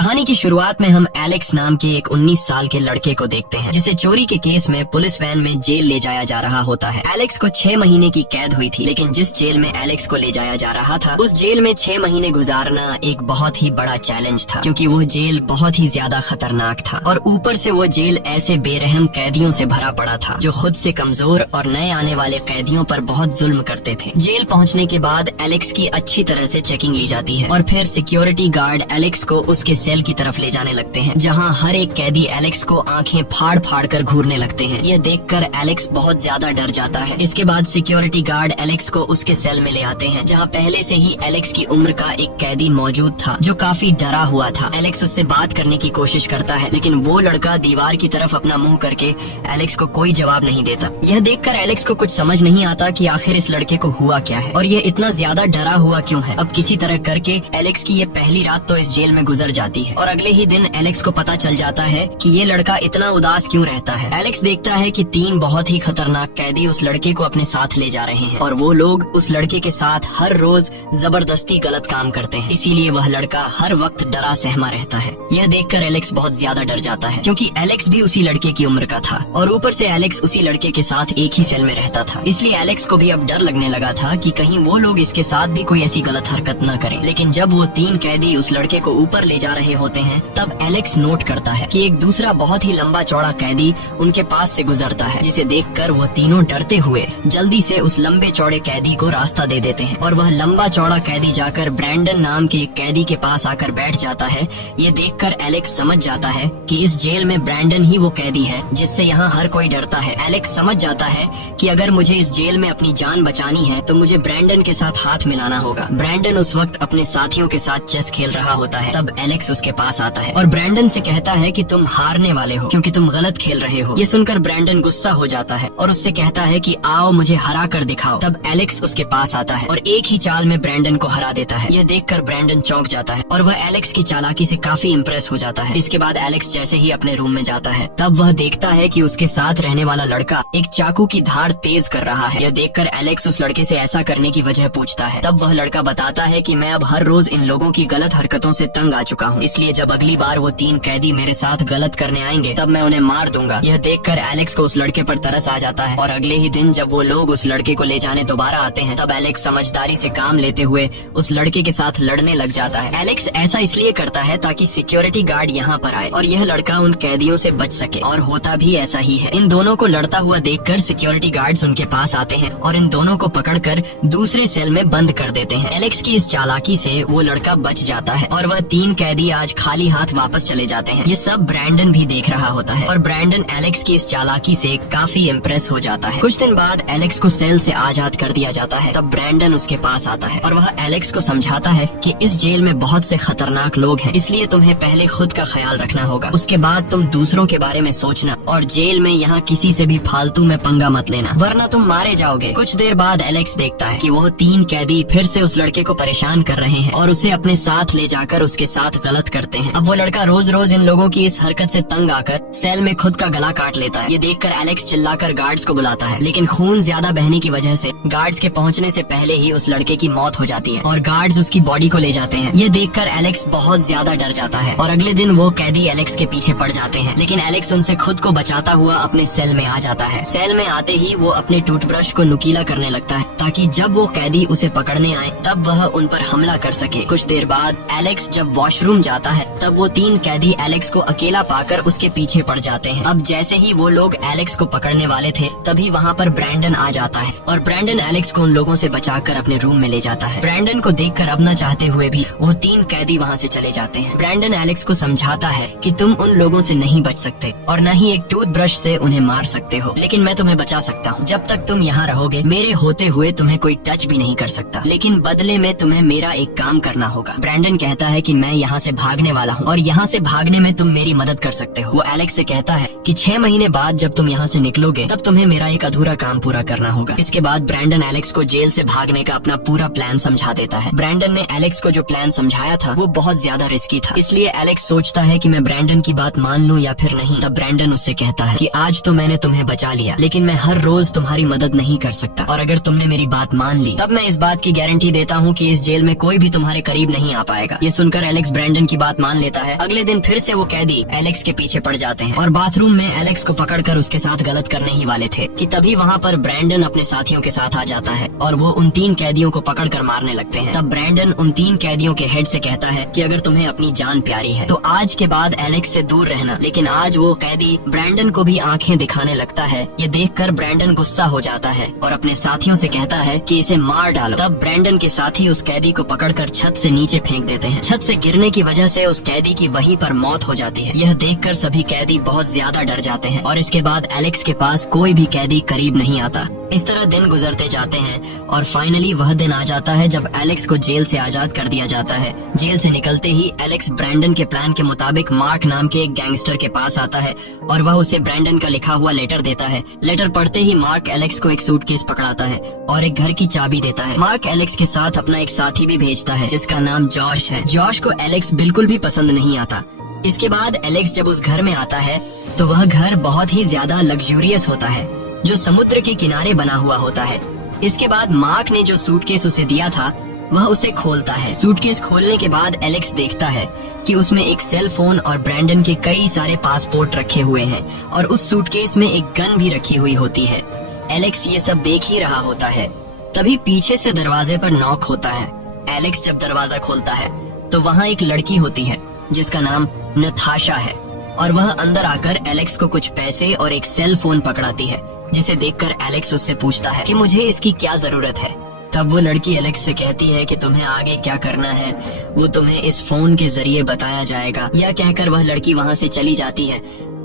कहानी की शुरुआत में हम एलेक्स नाम के एक 19 साल के लड़के को देखते हैं जिसे चोरी के केस में पुलिस वैन में जेल ले जाया जा रहा होता है। एलेक्स को 6 महीने की कैद हुई थी, लेकिन जिस जेल में एलेक्स को ले जाया जा रहा था उस जेल में 6 महीने गुजारना एक बहुत ही बड़ा चैलेंज था, क्योंकि वो जेल बहुत ही ज्यादा खतरनाक था और ऊपर से वो जेल ऐसे बेरहम कैदियों से भरा पड़ा था जो खुद से कमजोर और नए आने वाले कैदियों पर बहुत जुल्म करते थे। जेल पहुँचने के बाद एलेक्स की अच्छी तरह से चेकिंग ली जाती है और फिर सिक्योरिटी गार्ड एलेक्स को उसके सेल की तरफ ले जाने लगते हैं, जहां हर एक कैदी एलेक्स को आंखें फाड़ फाड़ कर घूरने लगते हैं। यह देखकर एलेक्स बहुत ज्यादा डर जाता है। इसके बाद सिक्योरिटी गार्ड एलेक्स को उसके सेल में ले आते हैं, जहां पहले से ही एलेक्स की उम्र का एक कैदी मौजूद था जो काफी डरा हुआ था। एलेक्स उससे बात करने की कोशिश करता है, लेकिन वो लड़का दीवार की तरफ अपना मुंह करके एलेक्स को कोई जवाब नहीं देता। यह देखकर एलेक्स को कुछ समझ नहीं आता कि आखिर इस लड़के को हुआ क्या है और ये इतना ज्यादा डरा हुआ क्यों है। अब किसी तरह करके एलेक्स की ये पहली रात तो इस जेल में गुजर जाती है और अगले ही दिन एलेक्स को पता चल जाता है कि ये लड़का इतना उदास क्यों रहता है। एलेक्स देखता है कि 3 बहुत ही खतरनाक कैदी उस लड़के को अपने साथ ले जा रहे हैं और वो लोग उस लड़के के साथ हर रोज जबरदस्ती गलत काम करते हैं, इसीलिए वह लड़का हर वक्त डरा सहमा रहता है। यह देखकर एलेक्स बहुत ज्यादा डर जाता है, क्योंकि एलेक्स भी उसी लड़के की उम्र का था और ऊपर से एलेक्स उसी लड़के के साथ एक ही सेल में रहता था। इसलिए एलेक्स को भी अब डर लगने लगा था कि कहीं वो लोग इसके साथ भी कोई ऐसी गलत हरकत न करें। लेकिन जब वो 3 कैदी उस लड़के को ऊपर ले जा रहे होते हैं तब एलेक्स नोट करता है कि एक दूसरा बहुत ही लंबा चौड़ा कैदी उनके पास से गुजरता है, जिसे देखकर वो तीनों डरते हुए जल्दी से उस लंबे चौड़े कैदी को रास्ता दे देते हैं और वह लंबा चौड़ा कैदी जाकर ब्रैंडन नाम के एक कैदी के पास आकर बैठ जाता है। ये देखकर एलेक्स समझ जाता है कि इस जेल में ब्रैंडन ही वो कैदी है जिससे यहाँ हर कोई डरता है। एलेक्स समझ जाता है कि अगर मुझे इस जेल में अपनी जान बचानी है तो मुझे ब्रैंडन के साथ हाथ मिलाना होगा। ब्रैंडन उस वक्त अपने साथियों के साथ चेस खेल रहा होता है। तब एलेक्स उसके पास आता है और ब्रैंडन से कहता है कि तुम हारने वाले हो क्योंकि तुम गलत खेल रहे हो। ये सुनकर ब्रैंडन गुस्सा हो जाता है और उससे कहता है कि आओ मुझे हरा कर दिखाओ। तब एलेक्स उसके पास आता है और एक ही चाल में ब्रैंडन को हरा देता है। यह देखकर ब्रैंडन चौंक जाता है और वह एलेक्स की चालाकी से काफी इम्प्रेस हो जाता है। इसके बाद एलेक्स जैसे ही अपने रूम में जाता है तब वह देखता है कि उसके साथ रहने वाला लड़का एक चाकू की धार तेज कर रहा है। यह देखकर एलेक्स उस लड़के से ऐसा करने की वजह पूछता है। तब वह लड़का बताता है कि मैं अब हर रोज इन लोगों की गलत हरकतों से तंग आ चुका हूँ, इसलिए जब अगली बार वो 3 कैदी मेरे साथ गलत करने आएंगे तब मैं उन्हें मार दूंगा। यह देखकर एलेक्स को उस लड़के पर तरस आ जाता है और अगले ही दिन जब वो लोग उस लड़के को ले जाने दोबारा आते हैं तब एलेक्स समझदारी से काम लेते हुए उस लड़के के साथ लड़ने लग जाता है। एलेक्स ऐसा इसलिए करता है ताकि सिक्योरिटी गार्ड यहाँ पर आए और यह लड़का उन कैदियों से बच सके, और होता भी ऐसा ही है। इन दोनों को लड़ता हुआ देखकर सिक्योरिटी गार्ड्स उनके पास आते हैं और इन दोनों को पकड़कर दूसरे सेल में बंद कर देते हैं। एलेक्स की इस चालाकी से वो लड़का बच जाता है और वह 3 कैदी आज खाली हाथ वापस चले जाते हैं। ये सब ब्रैंडन भी देख रहा होता है और ब्रैंडन एलेक्स की इस चालाकी से काफी इम्प्रेस हो जाता है। कुछ दिन बाद एलेक्स को सेल से आजाद कर दिया जाता है। तब ब्रैंडन उसके पास आता है और वह एलेक्स को समझाता है कि इस जेल में बहुत से खतरनाक लोग हैं, इसलिए तुम्हें पहले खुद का ख्याल रखना होगा, उसके बाद तुम दूसरों के बारे में सोचना और जेल में यहाँ किसी से भी फालतू में पंगा मत लेना वरना तुम मारे जाओगे। कुछ देर बाद एलेक्स देखता है कि वो 3 कैदी फिर से उस लड़के को परेशान कर रहे हैं और उसे अपने साथ ले जाकर उसके साथ गलत करते हैं। अब वो लड़का रोज रोज इन लोगों की इस हरकत से तंग आकर सेल में खुद का गला काट लेता है। ये देखकर एलेक्स चिल्लाकर गार्ड्स को बुलाता है, लेकिन खून ज्यादा बहने की वजह से गार्ड्स के पहुंचने से पहले ही उस लड़के की मौत हो जाती है और गार्ड्स उसकी बॉडी को ले जाते हैं। ये देखकर एलेक्स बहुत ज्यादा डर जाता है और अगले दिन वो कैदी एलेक्स के पीछे पड़ जाते हैं, लेकिन एलेक्स उनसे खुद को बचाता हुआ अपने सेल में आ जाता है। सेल में आते ही वो अपने टूथब्रश को नुकीला करने लगता है ताकि जब वो कैदी उसे पकड़ने आए तब वह उन पर हमला कर सके। कुछ देर बाद एलेक्स जब वॉशरूम जाता है तब वो 3 कैदी एलेक्स को अकेला पाकर उसके पीछे पड़ जाते हैं। अब जैसे ही वो लोग एलेक्स को पकड़ने वाले थे तभी वहाँ पर ब्रैंडन आ जाता है और ब्रैंडन एलेक्स को उन लोगों से बचाकर अपने रूम में ले जाता है। ब्रैंडन को देखकर अब न चाहते हुए भी वो 3 कैदी वहाँ से चले जाते हैं। ब्रैंडन एलेक्स को समझाता है कि तुम उन लोगों से नहीं बच सकते और न ही एक टूथब्रश से उन्हें मार सकते हो, लेकिन मैं तुम्हें बचा सकता हूँ। जब तक तुम यहाँ रहोगे मेरे होते हुए तुम्हें कोई टच भी नहीं कर सकता, लेकिन बदले में तुम्हें मेरा एक काम करना होगा। ब्रैंडन कहता है कि मैं यहाँ से भागने वाला हूँ और यहाँ से भागने में तुम मेरी मदद कर सकते हो। वो एलेक्स से कहता है कि 6 महीने बाद जब तुम यहाँ से निकलोगे तब तुम्हें मेरा एक अधूरा काम पूरा करना होगा। इसके बाद ब्रैंडन एलेक्स को जेल से भागने का अपना पूरा प्लान समझा देता है। ब्रैंडन ने एलेक्स को जो प्लान समझाया था वो बहुत ज्यादा रिस्की था, इसलिए एलेक्स सोचता है कि मैं ब्रैंडन की बात मान लूं या फिर नहीं। तब ब्रैंडन उससे कहता है कि आज तो मैंने तुम्हें बचा लिया, लेकिन मैं हर रोज तुम्हारी मदद नहीं कर सकता और अगर तुमने मेरी मेरी बात मान ली, तब मैं इस बात की गारंटी देता हूँ कि इस जेल में कोई भी तुम्हारे करीब नहीं आ पाएगा। ये सुनकर एलेक्स ब्रैंडन की बात मान लेता है। अगले दिन फिर से वो कैदी एलेक्स के पीछे पड़ जाते हैं और बाथरूम में एलेक्स को पकड़कर उसके साथ गलत करने ही वाले थे कि तभी वहाँ पर ब्रैंडन अपने साथियों के साथ आ जाता है और वो उन 3 कैदियों को पकड़कर मारने लगते हैं। तब ब्रैंडन उन 3 कैदियों के हेड से कहता है कि अगर तुम्हें अपनी जान प्यारी है तो आज के बाद एलेक्स से दूर रहना। लेकिन आज वो कैदी ब्रैंडन को भी आंखें दिखाने लगता है। ये देखकर ब्रैंडन गुस्सा हो जाता है और अपने साथियों से कहता है कि इसे मार डालो। तब ब्रैंडन के साथी उस कैदी को पकड़कर छत से नीचे फेंक देते हैं। छत से गिरने की वजह से उस कैदी की वहीं पर मौत हो जाती है। यह देखकर सभी कैदी बहुत ज्यादा डर जाते हैं और इसके बाद एलेक्स के पास कोई भी कैदी करीब नहीं आता। इस तरह दिन गुजरते जाते हैं और फाइनली वह दिन आ जाता है जब एलेक्स को जेल से आजाद कर दिया जाता है। जेल से निकलते ही एलेक्स ब्रैंडन के प्लान के मुताबिक मार्क नाम के एक गैंगस्टर के पास आता है और वह उसे ब्रैंडन का लिखा हुआ लेटर देता है। लेटर पढ़ते ही मार्क एलेक्स को एक सूटकेस पकड़ाता है और एक घर की चाबी देता है। मार्क एलेक्स के साथ अपना एक साथी भी भेजता है जिसका नाम जॉश है। जॉश को एलेक्स बिल्कुल भी पसंद नहीं आता। इसके बाद एलेक्स जब उस घर में आता है तो वह घर बहुत ही ज्यादा लग्जूरियस होता है जो समुद्र के किनारे बना हुआ होता है। इसके बाद मार्क ने जो सूटकेस उसे दिया था वह उसे खोलता है। सूटकेस खोलने के बाद एलेक्स देखता है कि उसमें एक सेल फोन और ब्रैंडन के कई सारे पासपोर्ट रखे हुए हैं और उस सूटकेस में एक गन भी रखी हुई होती है। एलेक्स ये सब देख ही रहा होता है। तभी पीछे से दरवाजे पर नॉक होता है। एलेक्स जब दरवाजा खोलता है तो वहाँ एक लड़की होती है जिसका नाम नताशा है और वह अंदर आकर एलेक्स को कुछ पैसे और एक सेल फोन पकड़ाती है, जिसे देखकर एलेक्स उससे पूछता है कि मुझे इसकी क्या जरूरत है। तब वो लड़की एलेक्स से कहती है कि तुम्हें आगे क्या करना है वो तुम्हें इस फोन के जरिए बताया जाएगा। यह कहकर वह लड़की वहाँ से चली जाती है।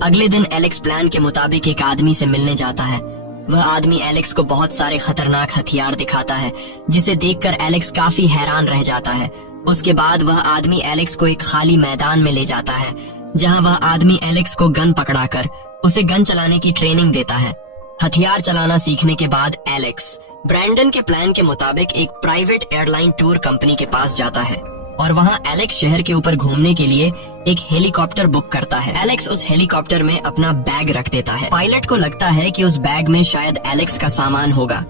अगले दिन एलेक्स प्लान के मुताबिक एक आदमी से मिलने जाता है। वह आदमी एलेक्स को बहुत सारे खतरनाक हथियार दिखाता है जिसे देखकर एलेक्स काफी हैरान रह जाता है। उसके बाद वह आदमी एलेक्स को एक खाली मैदान में ले जाता है जहाँ वह आदमी एलेक्स को गन पकड़ाकर उसे गन चलाने की ट्रेनिंग देता है। हथियार चलाना सीखने के बाद एलेक्स ब्रैंडन के प्लान के मुताबिक एक प्राइवेट एयरलाइन टूर कंपनी के पास जाता है और वहाँ एलेक्स शहर के ऊपर घूमने के लिए एक हेलीकॉप्टर बुक करता है। एलेक्स उस हेलीकॉप्टर में अपना बैग रख देता है। पायलट को लगता है कि उस बैग में शायद एलेक्स का सामान होगा,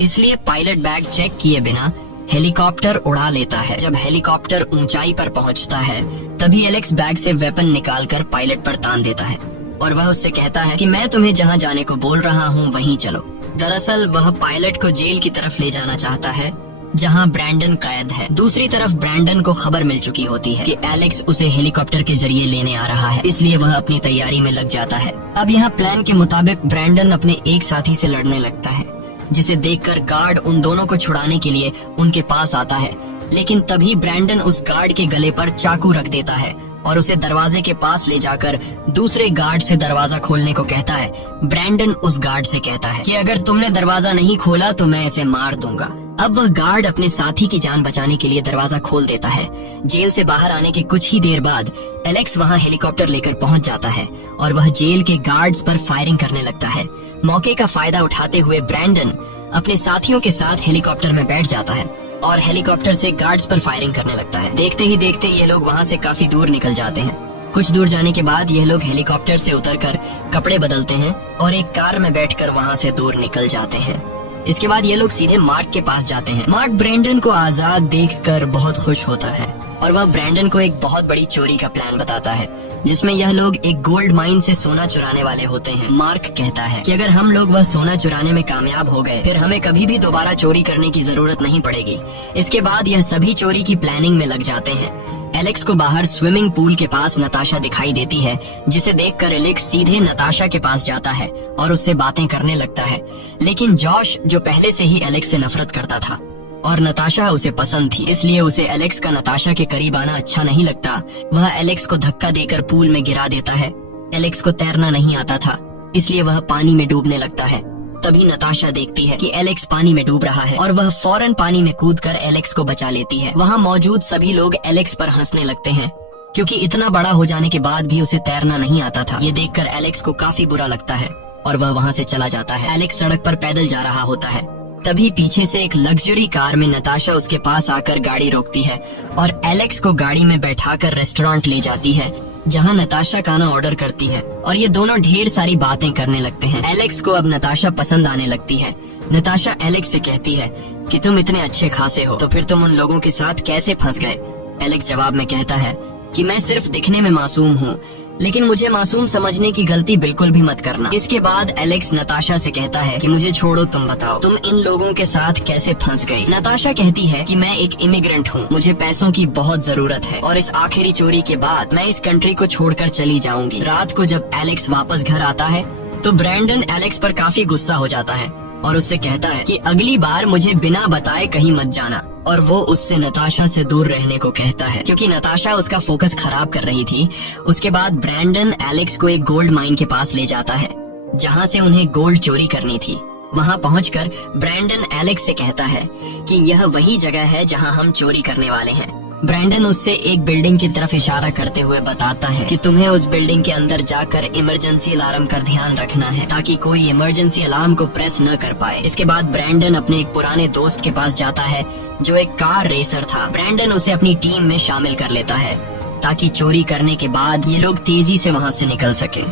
इसलिए पायलट बैग चेक किए बिना हेलीकॉप्टर उड़ा लेता है। जब हेलीकॉप्टर ऊंचाई पर पहुंचता है तभी एलेक्स बैग से वेपन निकालकर पायलट पर तान देता है और वह उससे कहता है कि मैं तुम्हें जहां जाने को बोल रहा हूं वहीं चलो। दरअसल वह पायलट को जेल की तरफ ले जाना चाहता है जहां ब्रैंडन कैद है। दूसरी तरफ ब्रैंडन को खबर मिल चुकी होती है कि एलेक्स उसे हेलीकॉप्टर के जरिए लेने आ रहा है, इसलिए वह अपनी तैयारी में लग जाता है। अब यहाँ प्लान के मुताबिक ब्रैंडन अपने एक साथी से लड़ने लगता है जिसे देखकर गार्ड उन दोनों को छुड़ाने के लिए उनके पास आता है, लेकिन तभी ब्रैंडन उस गार्ड के गले पर चाकू रख देता है और उसे दरवाजे के पास ले जाकर दूसरे गार्ड से दरवाजा खोलने को कहता है। ब्रैंडन उस गार्ड से कहता है कि अगर तुमने दरवाजा नहीं खोला तो मैं इसे मार दूंगा। अब वह गार्ड अपने साथी की जान बचाने के लिए दरवाजा खोल देता है। जेल से बाहर आने के कुछ ही देर बाद एलेक्स वहाँ हेलीकॉप्टर लेकर पहुँच जाता है और वह जेल के गार्ड्स पर फायरिंग करने लगता है। मौके का फायदा उठाते हुए ब्रैंडन अपने साथियों के साथ हेलीकॉप्टर में बैठ जाता है और हेलीकॉप्टर से गार्ड्स पर फायरिंग करने लगता है। देखते ही देखते ये लोग वहाँ से काफी दूर निकल जाते हैं। कुछ दूर जाने के बाद ये लोग हेलीकॉप्टर से उतरकर कपड़े बदलते हैं और एक कार में बैठकर वहाँ से दूर निकल जाते हैं। इसके बाद ये लोग सीधे मार्क के पास जाते हैं। मार्क ब्रैंडन को आजाद देखकर बहुत खुश होता है और वह ब्रैंडन को एक बहुत बड़ी चोरी का प्लान बताता है जिसमें यह लोग एक गोल्ड माइन से सोना चुराने वाले होते हैं। मार्क कहता है कि अगर हम लोग वह सोना चुराने में कामयाब हो गए फिर हमें कभी भी दोबारा चोरी करने की जरूरत नहीं पड़ेगी। इसके बाद यह सभी चोरी की प्लानिंग में लग जाते हैं। एलेक्स को बाहर स्विमिंग पूल के पास नताशा दिखाई देती है जिसे देखकर एलेक्स सीधे नताशा के पास जाता है और उससे बातें करने लगता है। लेकिन जॉश जो पहले से ही एलेक्स से नफरत करता था और नताशा उसे पसंद थी, इसलिए उसे एलेक्स का नताशा के करीब आना अच्छा नहीं लगता। वह एलेक्स को धक्का देकर पूल में गिरा देता है। एलेक्स को तैरना नहीं आता था, इसलिए वह पानी में डूबने लगता है। तभी नताशा देखती है कि एलेक्स पानी में डूब रहा है और वह फौरन पानी में कूदकर एलेक्स को बचा लेती है। वहाँ मौजूद सभी लोग एलेक्स पर हंसने लगते हैं क्योंकि इतना बड़ा हो जाने के बाद भी उसे तैरना नहीं आता था। ये देखकर एलेक्स को काफी बुरा लगता है और वह वहाँ से चला जाता है। एलेक्स सड़क पर पैदल जा रहा होता है। तभी पीछे से एक लग्जरी कार में नताशा उसके पास आकर गाड़ी रोकती है और एलेक्स को गाड़ी में बैठाकर रेस्टोरेंट ले जाती है जहां नताशा खाना ऑर्डर करती है और ये दोनों ढेर सारी बातें करने लगते हैं। एलेक्स को अब नताशा पसंद आने लगती है। नताशा एलेक्स से कहती है कि तुम इतने अच्छे खासे हो तो फिर तुम उन लोगों के साथ कैसे फंस गए। एलेक्स जवाब में कहता है कि मैं सिर्फ दिखने में मासूम हूँ, लेकिन मुझे मासूम समझने की गलती बिल्कुल भी मत करना। इसके बाद एलेक्स नताशा से कहता है कि मुझे छोड़ो, तुम बताओ तुम इन लोगों के साथ कैसे फंस गई। नताशा कहती है कि मैं एक इमिग्रेंट हूँ, मुझे पैसों की बहुत जरूरत है और इस आखिरी चोरी के बाद मैं इस कंट्री को छोड़कर चली जाऊंगी। रात को जब एलेक्स वापस घर आता है तो ब्रैंडन एलेक्स पर काफी गुस्सा हो जाता है और उससे कहता है कि अगली बार मुझे बिना बताए कहीं मत जाना, और वो उससे नताशा से दूर रहने को कहता है क्योंकि नताशा उसका फोकस खराब कर रही थी। उसके बाद ब्रैंडन एलेक्स को एक गोल्ड माइन के पास ले जाता है जहाँ से उन्हें गोल्ड चोरी करनी थी। वहाँ पहुँचकर ब्रैंडन एलेक्स से कहता है कि यह वही जगह है जहाँ हम चोरी करने वाले हैं। ब्रैंडन उससे एक बिल्डिंग की तरफ इशारा करते हुए बताता है कि तुम्हें उस बिल्डिंग के अंदर जाकर इमरजेंसी अलार्म का ध्यान रखना है ताकि कोई इमरजेंसी अलार्म को प्रेस न कर पाए। इसके बाद ब्रैंडन अपने एक पुराने दोस्त के पास जाता है जो एक कार रेसर था। ब्रैंडन उसे अपनी टीम में शामिल कर लेता है ताकि चोरी करने के बाद ये लोग तेजी से वहाँ से निकल सके।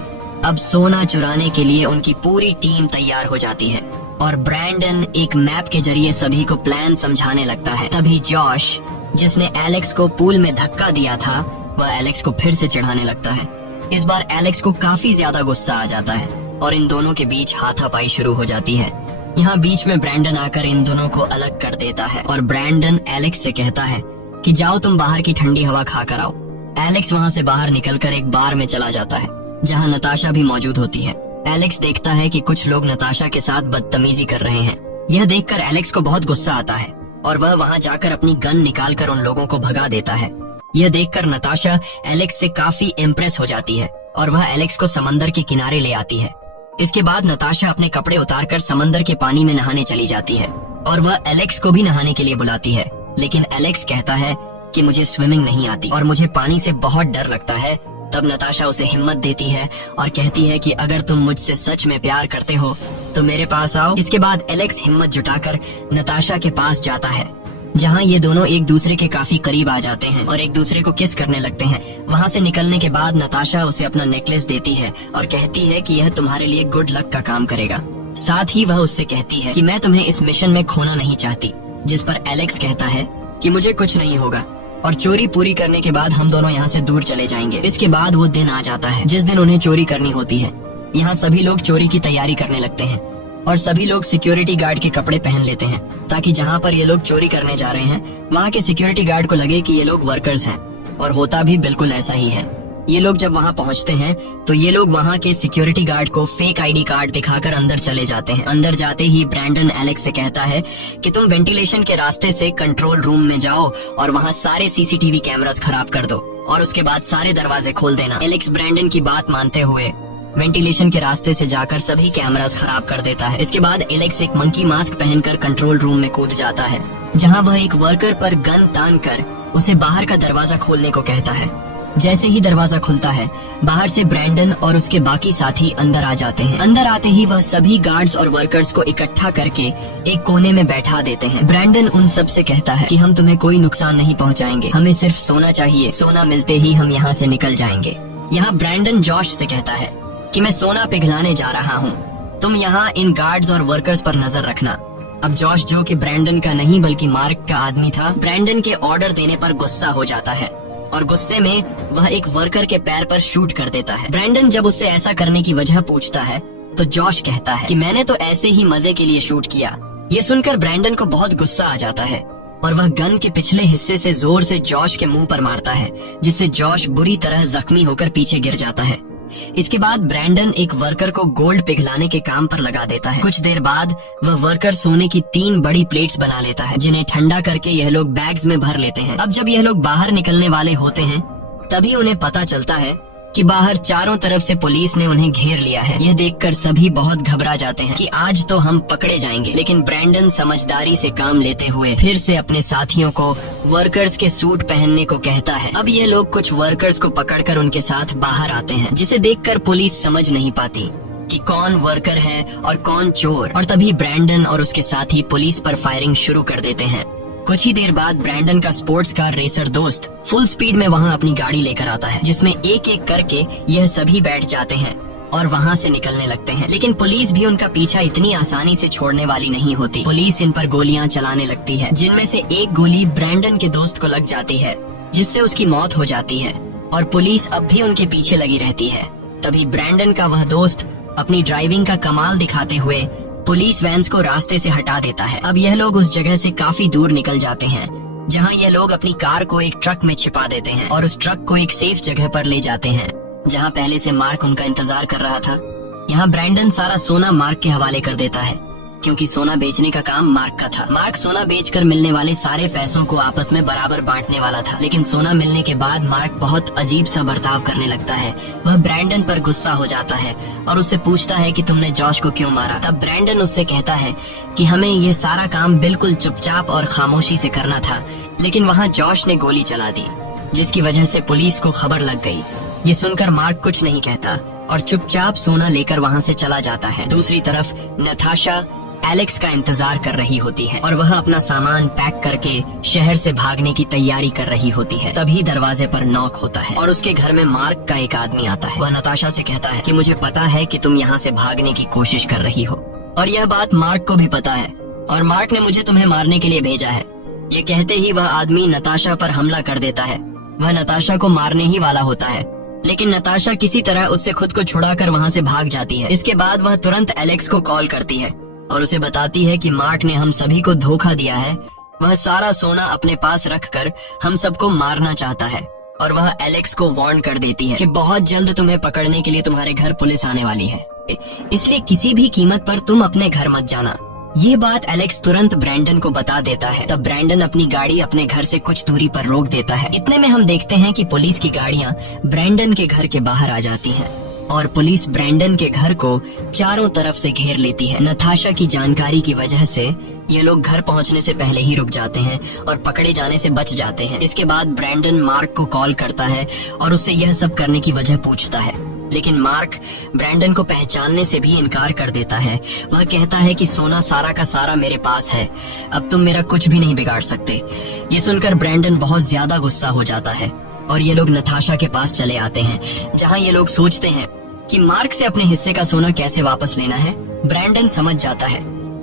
अब सोना चुराने के लिए उनकी पूरी टीम तैयार हो जाती है और ब्रैंडन एक मैप के जरिए सभी को प्लान समझाने लगता है। तभी जॉश, जिसने एलेक्स को पूल में धक्का दिया था, वह एलेक्स को फिर से चिढ़ाने लगता है। इस बार एलेक्स को काफी ज्यादा गुस्सा आ जाता है और इन दोनों के बीच हाथापाई शुरू हो जाती है। यहाँ बीच में ब्रैंडन आकर इन दोनों को अलग कर देता है और ब्रैंडन एलेक्स से कहता है कि जाओ तुम बाहर की ठंडी हवा खा कर आओ। एलेक्स वहाँ से बाहर निकलकर एक बार में चला जाता है जहाँ नताशा भी मौजूद होती है। एलेक्स देखता है कि कुछ लोग नताशा के साथ बदतमीजी कर रहे हैं। यह देखकर एलेक्स को बहुत गुस्सा आता है और वह वहाँ जाकर अपनी गन निकालकर उन लोगों को भगा देता है। यह देखकर नताशा एलेक्स से काफी इम्प्रेस हो जाती है और वह एलेक्स को समंदर के किनारे ले आती है। इसके बाद नताशा अपने कपड़े उतारकर समंदर के पानी में नहाने चली जाती है और वह एलेक्स को भी नहाने के लिए बुलाती है, लेकिन एलेक्स कहता है कि मुझे स्विमिंग नहीं आती और मुझे पानी से बहुत डर लगता है। तब नताशा उसे हिम्मत देती है और कहती है कि अगर तुम मुझसे सच में प्यार करते हो तो मेरे पास आओ। इसके बाद एलेक्स हिम्मत जुटाकर नताशा के पास जाता है जहाँ ये दोनों एक दूसरे के काफी करीब आ जाते हैं और एक दूसरे को किस करने लगते हैं। वहाँ से निकलने के बाद नताशा उसे अपना नेकलेस देती है और कहती है कि यह तुम्हारे लिए गुड लक का काम करेगा। साथ ही वह उससे कहती है कि मैं तुम्हें इस मिशन में खोना नहीं चाहती, जिस पर एलेक्स कहता है कि मुझे कुछ नहीं होगा और चोरी पूरी करने के बाद हम दोनों यहाँ से दूर चले जाएंगे। इसके बाद वो दिन आ जाता है जिस दिन उन्हें चोरी करनी होती है। यहाँ सभी लोग चोरी की तैयारी करने लगते हैं और सभी लोग सिक्योरिटी गार्ड के कपड़े पहन लेते हैं ताकि जहाँ पर ये लोग चोरी करने जा रहे हैं वहाँ के सिक्योरिटी गार्ड को लगे कि ये लोग वर्कर्स हैं, और होता भी बिल्कुल ऐसा ही है। ये लोग जब वहाँ पहुँचते हैं तो ये लोग वहाँ के सिक्योरिटी गार्ड को फेक आईडी कार्ड दिखाकर अंदर चले जाते हैं। अंदर जाते ही ब्रैंडन एलेक्स से कहता है कि तुम वेंटिलेशन के रास्ते से कंट्रोल रूम में जाओ और वहाँ सारे सीसीटीवी कैमरास खराब कर दो और उसके बाद सारे दरवाजे खोल देना। एलेक्स ब्रैंडन की बात मानते हुए वेंटिलेशन के रास्ते से जाकर सभी कैमरास खराब कर देता है। इसके बाद एलेक्स एक मंकी मास्क पहनकर कंट्रोल रूम में कूद जाता है जहाँ वह एक वर्कर पर गन तान कर उसे बाहर का दरवाजा खोलने को कहता है। जैसे ही दरवाजा खुलता है बाहर से ब्रैंडन और उसके बाकी साथी अंदर आ जाते हैं। अंदर आते ही वह सभी गार्ड्स और वर्कर्स को इकट्ठा करके एक कोने में बैठा देते हैं। ब्रैंडन उन सब से कहता है कि हम तुम्हें कोई नुकसान नहीं पहुंचाएंगे, हमें सिर्फ सोना चाहिए, सोना मिलते ही हम यहाँ से निकल जाएंगे। यहाँ ब्रैंडन जॉश से कहता है कि मैं सोना पिघलाने जा रहा हूँ, तुम यहाँ इन गार्ड्स और वर्कर्स पर नजर रखना। अब जॉश, जो कि ब्रैंडन का नहीं बल्कि मार्क का आदमी था, ब्रैंडन के ऑर्डर देने पर गुस्सा हो जाता है और गुस्से में वह एक वर्कर के पैर पर शूट कर देता है। ब्रैंडन जब उससे ऐसा करने की वजह पूछता है तो जॉश कहता है कि मैंने तो ऐसे ही मजे के लिए शूट किया। ये सुनकर ब्रैंडन को बहुत गुस्सा आ जाता है और वह गन के पिछले हिस्से से जोर से जॉश के मुंह पर मारता है, जिससे जॉश बुरी तरह जख्मी होकर पीछे गिर जाता है। इसके बाद ब्रैंडन एक वर्कर को गोल्ड पिघलाने के काम पर लगा देता है। कुछ देर बाद वह वर्कर सोने की 3 बड़ी प्लेट्स बना लेता है जिन्हें ठंडा करके यह लोग बैग्स में भर लेते हैं। अब जब यह लोग बाहर निकलने वाले होते हैं तभी उन्हें पता चलता है कि बाहर चारों तरफ से पुलिस ने उन्हें घेर लिया है। यह देखकर सभी बहुत घबरा जाते हैं कि आज तो हम पकड़े जाएंगे, लेकिन ब्रैंडन समझदारी से काम लेते हुए फिर से अपने साथियों को वर्कर्स के सूट पहनने को कहता है। अब ये लोग कुछ वर्कर्स को पकड़कर उनके साथ बाहर आते हैं, जिसे देखकर पुलिस समझ नहीं पाती कि कौन वर्कर है और कौन चोर, और तभी ब्रैंडन और उसके साथी पुलिस पर फायरिंग शुरू कर देते हैं। कुछ ही देर बाद ब्रैंडन का स्पोर्ट्स कार रेसर दोस्त फुल स्पीड में वहाँ अपनी गाड़ी लेकर आता है, जिसमें एक एक करके यह सभी बैठ जाते हैं और वहाँ से निकलने लगते हैं। लेकिन पुलिस भी उनका पीछा इतनी आसानी से छोड़ने वाली नहीं होती। पुलिस इन पर गोलियां चलाने लगती है, जिनमें से एक गोली ब्रैंडन के दोस्त को लग जाती है, जिससे उसकी मौत हो जाती है। और पुलिस अब भी उनके पीछे लगी रहती है। तभी ब्रैंडन का वह दोस्त अपनी ड्राइविंग का कमाल दिखाते हुए पुलिस वैन्स को रास्ते से हटा देता है। अब यह लोग उस जगह से काफी दूर निकल जाते हैं, जहाँ यह लोग अपनी कार को एक ट्रक में छिपा देते हैं और उस ट्रक को एक सेफ जगह पर ले जाते हैं, जहाँ पहले से मार्क उनका इंतजार कर रहा था। यहाँ ब्रैंडन सारा सोना मार्क के हवाले कर देता है, क्योंकि सोना बेचने का काम मार्क का था। मार्क सोना बेचकर मिलने वाले सारे पैसों को आपस में बराबर बांटने वाला था। लेकिन सोना मिलने के बाद मार्क बहुत अजीब सा बर्ताव करने लगता है। वह ब्रैंडन पर गुस्सा हो जाता है और उससे पूछता है कि तुमने जॉश को क्यों मारा। तब ब्रैंडन उससे कहता है कि हमें ये सारा काम बिल्कुल चुपचाप और खामोशी से करना था, लेकिन वहाँ जॉश ने गोली चला दी, जिसकी वजह से पुलिस को खबर लग गई। ये सुनकर मार्क कुछ नहीं कहता और चुपचाप सोना लेकर वहाँ से चला जाता है। दूसरी तरफ नताशा एलेक्स का इंतजार कर रही होती है और वह अपना सामान पैक करके शहर से भागने की तैयारी कर रही होती है। तभी दरवाजे पर नॉक होता है और उसके घर में मार्क का एक आदमी आता है। वह नताशा से कहता है कि मुझे पता है कि तुम यहाँ से भागने की कोशिश कर रही हो, और यह बात मार्क को भी पता है, और मार्क ने मुझे तुम्हें मारने के लिए भेजा है। ये कहते ही वह आदमी नताशा पर हमला कर देता है। वह नताशा को मारने ही वाला होता है, लेकिन नताशा किसी तरह उससे खुद को छुड़ाकर वहाँ से भाग जाती है। इसके बाद वह तुरंत एलेक्स को कॉल करती है और उसे बताती है कि मार्क ने हम सभी को धोखा दिया है। वह सारा सोना अपने पास रखकर हम सबको मारना चाहता है, और वह एलेक्स को वार्न कर देती है कि बहुत जल्द तुम्हें पकड़ने के लिए तुम्हारे घर पुलिस आने वाली है, इसलिए किसी भी कीमत पर तुम अपने घर मत जाना। ये बात एलेक्स तुरंत ब्रैंडन को बता देता है। तब ब्रैंडन अपनी गाड़ी अपने घर से कुछ दूरी पर रोक देता है। इतने में हम देखते हैं कि पुलिस की गाड़ियां ब्रैंडन के घर के बाहर आ जाती हैं और पुलिस ब्रैंडन के घर को चारों तरफ से घेर लेती है। नताशा की जानकारी की वजह से ये लोग घर पहुंचने से पहले ही रुक जाते हैं और पकड़े जाने से बच जाते हैं। इसके बाद ब्रैंडन मार्क को कॉल करता है और उससे यह सब करने की वजह पूछता है, लेकिन मार्क ब्रैंडन को पहचानने से भी इनकार कर देता है। वह कहता है कि सोना सारा का सारा मेरे पास है, अब तुम मेरा कुछ भी नहीं बिगाड़ सकते। ये सुनकर ब्रैंडन बहुत ज्यादा गुस्सा हो जाता है और ये लोग नताशा के पास चले आते हैं, जहाँ ये लोग सोचते हैं कि मार्क से अपने हिस्से का सोना कैसे वापस लेना है। ब्रैंडन समझ जाता है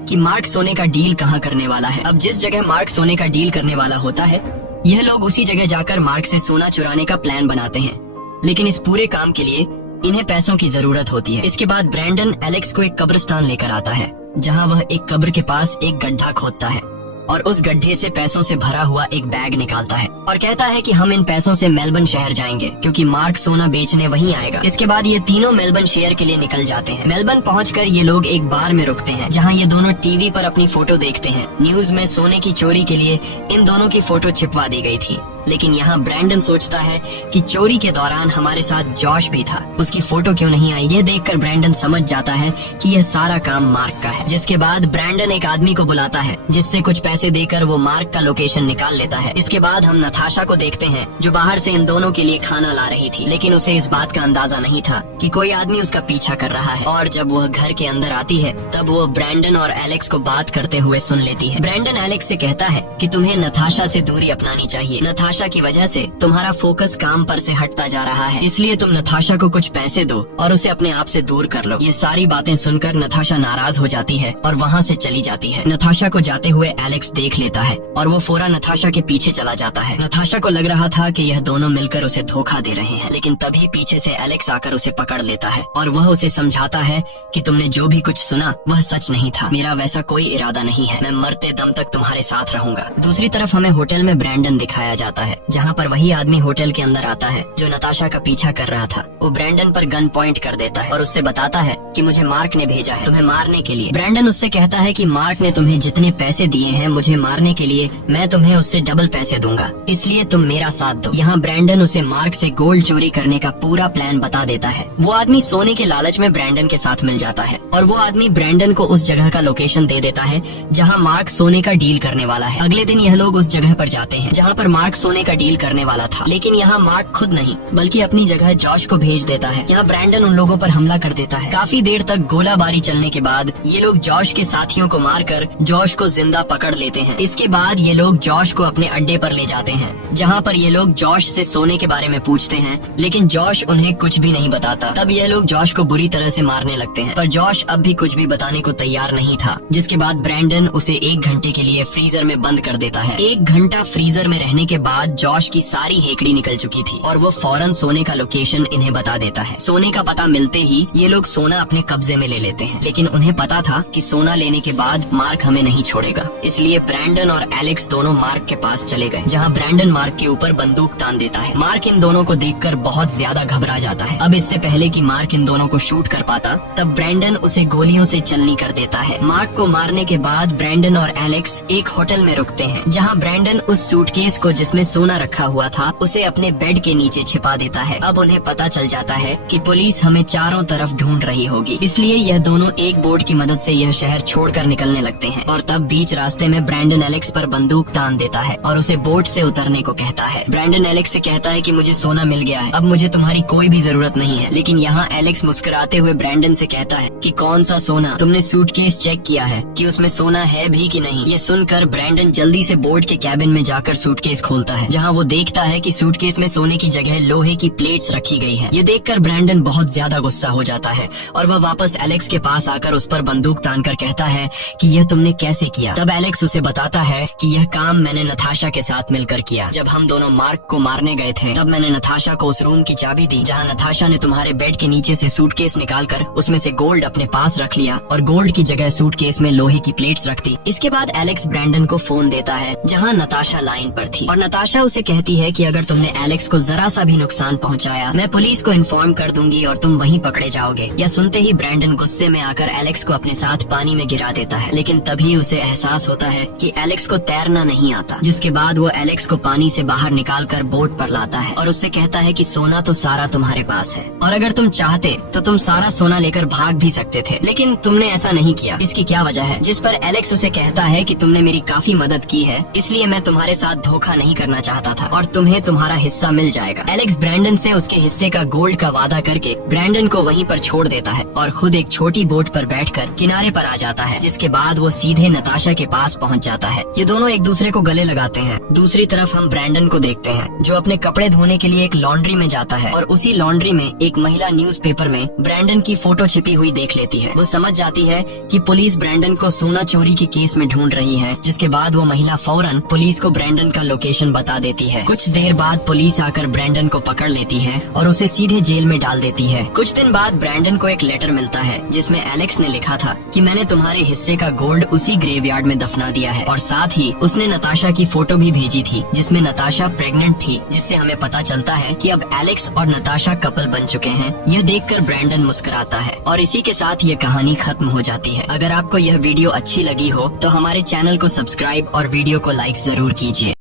कि मार्क सोने का डील कहाँ करने वाला है। अब जिस जगह मार्क सोने का डील करने वाला होता है, यह लोग उसी जगह जाकर मार्क से सोना चुराने का प्लान बनाते हैं, लेकिन इस पूरे काम के लिए इन्हें पैसों की जरूरत होती है। इसके बाद ब्रैंडन एलेक्स को एक कब्रिस्तान लेकर आता है, जहाँ वह एक कब्र के पास एक गड्ढा खोदता है और उस गड्ढे से पैसों से भरा हुआ एक बैग निकालता है और कहता है कि हम इन पैसों से मेलबर्न शहर जाएंगे, क्योंकि मार्क सोना बेचने वहीं आएगा। इसके बाद ये तीनों मेलबर्न शहर के लिए निकल जाते हैं। मेलबर्न पहुंचकर ये लोग एक बार में रुकते हैं, जहां ये दोनों टीवी पर अपनी फोटो देखते हैं। न्यूज में सोने की चोरी के लिए इन दोनों की फोटो छिपवा दी गई थी, लेकिन यहाँ ब्रैंडन सोचता है कि चोरी के दौरान हमारे साथ जॉश भी था, उसकी फोटो क्यों नहीं आई। यह देखकर ब्रैंडन समझ जाता है कि यह सारा काम मार्क का है। जिसके बाद ब्रैंडन एक आदमी को बुलाता है, जिससे कुछ पैसे देकर वो मार्क का लोकेशन निकाल लेता है। इसके बाद हम नताशा को देखते हैं, जो बाहर से इन दोनों के लिए खाना ला रही थी, लेकिन उसे इस बात का अंदाजा नहीं था कि कोई आदमी उसका पीछा कर रहा है। और जब वह घर के अंदर आती है, तब वो ब्रैंडन और एलेक्स को बात करते हुए सुन लेती है। ब्रैंडन एलेक्स से कहता है कि तुम्हें नताशा से दूरी अपनानी चाहिए। नताशा की वजह से तुम्हारा फोकस काम पर से हटता जा रहा है, इसलिए तुम नताशा को कुछ पैसे दो और उसे अपने आप से दूर कर लो। ये सारी बातें सुनकर नताशा नाराज हो जाती है और वहाँ से चली जाती है। नताशा को जाते हुए एलेक्स देख लेता है और वो फौरन नताशा के पीछे चला जाता है। नताशा को लग रहा था कि यह दोनों मिलकर उसे धोखा दे रहे हैं, लेकिन तभी पीछे से एलेक्स आकर उसे पकड़ लेता है और वह उसे समझाता है कि तुमने जो भी कुछ सुना वह सच नहीं था, मेरा वैसा कोई इरादा नहीं है, मैं मरते दम तक तुम्हारे साथ रहूंगा। दूसरी तरफ हमें होटल में ब्रैंडन दिखाया जाता है, जहाँ पर वही आदमी होटल के अंदर आता है जो नताशा का पीछा कर रहा था। वो ब्रैंडन पर गन पॉइंट कर देता है और उससे बताता है कि मुझे मार्क ने भेजा है तुम्हें मारने के लिए। ब्रैंडन उससे कहता है कि मार्क ने तुम्हें जितने पैसे दिए हैं मुझे मारने के लिए, मैं तुम्हें उससे डबल पैसे दूंगा, इसलिए तुम मेरा साथ दो। यहाँ ब्रैंडन उसे मार्क से गोल्ड चोरी करने का पूरा प्लान बता देता है। वो आदमी सोने के लालच में ब्रैंडन के साथ मिल जाता है और वो आदमी ब्रैंडन को उस जगह का लोकेशन दे देता है जहाँ मार्क सोने का डील करने वाला है। अगले दिन यह लोग उस जगह पर जाते हैं जहाँ पर मार्क सोने का डील करने वाला था, लेकिन यहाँ मार्क खुद नहीं बल्कि अपनी जगह जॉश को भेज भेज देता है। यहाँ ब्रैंडन उन लोगों पर हमला कर देता है। काफी देर तक गोलाबारी चलने के बाद ये लोग जॉश के साथियों को मारकर जॉश को जिंदा पकड़ लेते हैं। इसके बाद ये लोग जॉश को अपने अड्डे पर ले जाते हैं, जहाँ पर ये लोग जॉश से सोने के बारे में पूछते हैं, लेकिन जॉश उन्हें कुछ भी नहीं बताता। तब ये लोग जॉश को बुरी तरह से मारने लगते हैं, पर जॉश अब भी कुछ भी बताने को तैयार नहीं था। जिसके बाद ब्रैंडन उसे 1 घंटे के लिए फ्रीजर में बंद कर देता है। 1 घंटा फ्रीजर में रहने के बाद जॉश की सारी हेकड़ी निकल चुकी थी और वो फौरन सोने का लोकेशन इन्हें बता देता है। सोने का पता मिलते ही ये लोग सोना अपने कब्जे में ले लेते हैं, लेकिन उन्हें पता था कि सोना लेने के बाद मार्क हमें नहीं छोड़ेगा। इसलिए ब्रैंडन और एलेक्स दोनों मार्क के पास चले गए, जहाँ ब्रैंडन मार्क के ऊपर बंदूक तान देता है। मार्क इन दोनों को देखकर बहुत ज्यादा घबरा जाता है। अब इससे पहले कि मार्क इन दोनों को शूट कर पाता, तब ब्रैंडन उसे गोलियों से चलनी कर देता है। मार्क को मारने के बाद ब्रैंडन और एलेक्स एक होटल में रुकते हैं, जहाँ ब्रैंडन उस सूटकेस को जिसमें सोना रखा हुआ था उसे अपने बेड के नीचे छिपा देता है। अब उन्हें पता चल जाता है कि पुलिस हमें चारों तरफ ढूंढ रही होगी, इसलिए यह दोनों एक बोट की मदद से यह शहर छोड़कर निकलने लगते हैं। और तब बीच रास्ते में ब्रैंडन एलेक्स पर बंदूक तान देता है और उसे बोट से उतरने को कहता है। ब्रैंडन एलेक्स से कहता है कि मुझे सोना मिल गया है, अब मुझे तुम्हारी कोई भी जरूरत नहीं है। लेकिन यहाँ एलेक्स मुस्कुराते हुए ब्रैंडन से कहता है कि कौन सा सोना? तुमने सूटकेस चेक किया है कि उसमें सोना है भी कि नहीं? ये सुनकर ब्रैंडन जल्दी से बोट के कैबिन में जाकर सूटकेस खोलता है, जहाँ वो देखता है कि सूटकेस में सोने की जगह लोहे की प्लेट्स रखी गई है। ये देखकर ब्रैंडन बहुत ज्यादा गुस्सा हो जाता है और वह वापस एलेक्स के पास आकर उस पर बंदूक तानकर कहता है कि यह तुमने कैसे किया? तब एलेक्स उसे बताता है कि यह काम मैंने नताशा के साथ मिलकर किया। जब हम दोनों मार्क को मारने गए थे, तब मैंने नताशा को उस रूम की चाबी दी जहाँ नताशा ने तुम्हारे बेड के नीचे से सूटकेस निकालकर उसमें से गोल्ड अपने पास रख लिया और गोल्ड की जगह सूटकेस में लोहे की प्लेट्स रख दी। इसके बाद एलेक्स ब्रैंडन को फोन देता है, जहाँ नताशा लाइन पर थी और नताशा उसे कहती है कि अगर तुमने एलेक्स को जरा सा भी नुकसान पहुँचाया, मैं पुलिस को इन्फॉर्म कर दूंगी और तुम वहीं पकड़े जाओगे। यह सुनते ही ब्रैंडन गुस्से में आकर एलेक्स को अपने साथ पानी में गिरा देता है, लेकिन तभी उसे एहसास होता है कि एलेक्स को तैरना नहीं आता। जिसके बाद वो एलेक्स को पानी से बाहर निकालकर बोट पर लाता है और उससे कहता है कि सोना तो सारा तुम्हारे पास है और अगर तुम चाहते तो तुम सारा सोना लेकर भाग भी सकते थे, लेकिन तुमने ऐसा नहीं किया। इसकी क्या वजह है? जिस पर एलेक्स उसे कहता है कि तुमने मेरी काफी मदद की है, इसलिए मैं तुम्हारे साथ धोखा नहीं करना चाहता था और तुम्हें तुम्हारा हिस्सा मिल जाएगा। एलेक्स ब्रैंडन से उसके हिस्से का गोल्ड का वादा करके ब्रैंडन को वहीं पर छोड़ देता है और खुद एक छोटी बोट पर बैठकर किनारे पर आ जाता है। जिसके बाद वो सीधे नताशा के पास पहुंच जाता है। ये दोनों एक दूसरे को गले लगाते हैं। दूसरी तरफ हम ब्रैंडन को देखते हैं, जो अपने कपड़े धोने के लिए एक लॉन्ड्री में जाता है और उसी लॉन्ड्री में एक महिला न्यूज़पेपर में ब्रैंडन की फोटो छिपी हुई देख लेती है। वो समझ जाती है कि पुलिस ब्रैंडन को सोना चोरी के केस में ढूंढ रही है। जिसके बाद वो महिला फौरन पुलिस को ब्रैंडन का लोकेशन बता देती है। कुछ देर बाद पुलिस आकर ब्रैंडन को पकड़ लेती है और उसे सीधे जेल में डाल देती है। कुछ दिन बाद ब्रैंडन को एक लेटर मिलता है, जिसमें एलेक्स ने लिखा था कि मैंने तुम्हारे हिस्से का गोल्ड उसी ग्रेवयार्ड में दफना दिया है और साथ ही उसने नताशा की फोटो भी भेजी थी, जिसमें नताशा प्रेग्नेंट थी। जिससे हमें पता चलता है कि अब एलेक्स और नताशा कपल बन चुके हैं। यह देखकर ब्रैंडन मुस्कुराता है और इसी के साथ ये कहानी खत्म हो जाती है। अगर आपको यह वीडियो अच्छी लगी हो तो हमारे चैनल को सब्सक्राइब और वीडियो को लाइक जरूर कीजिए।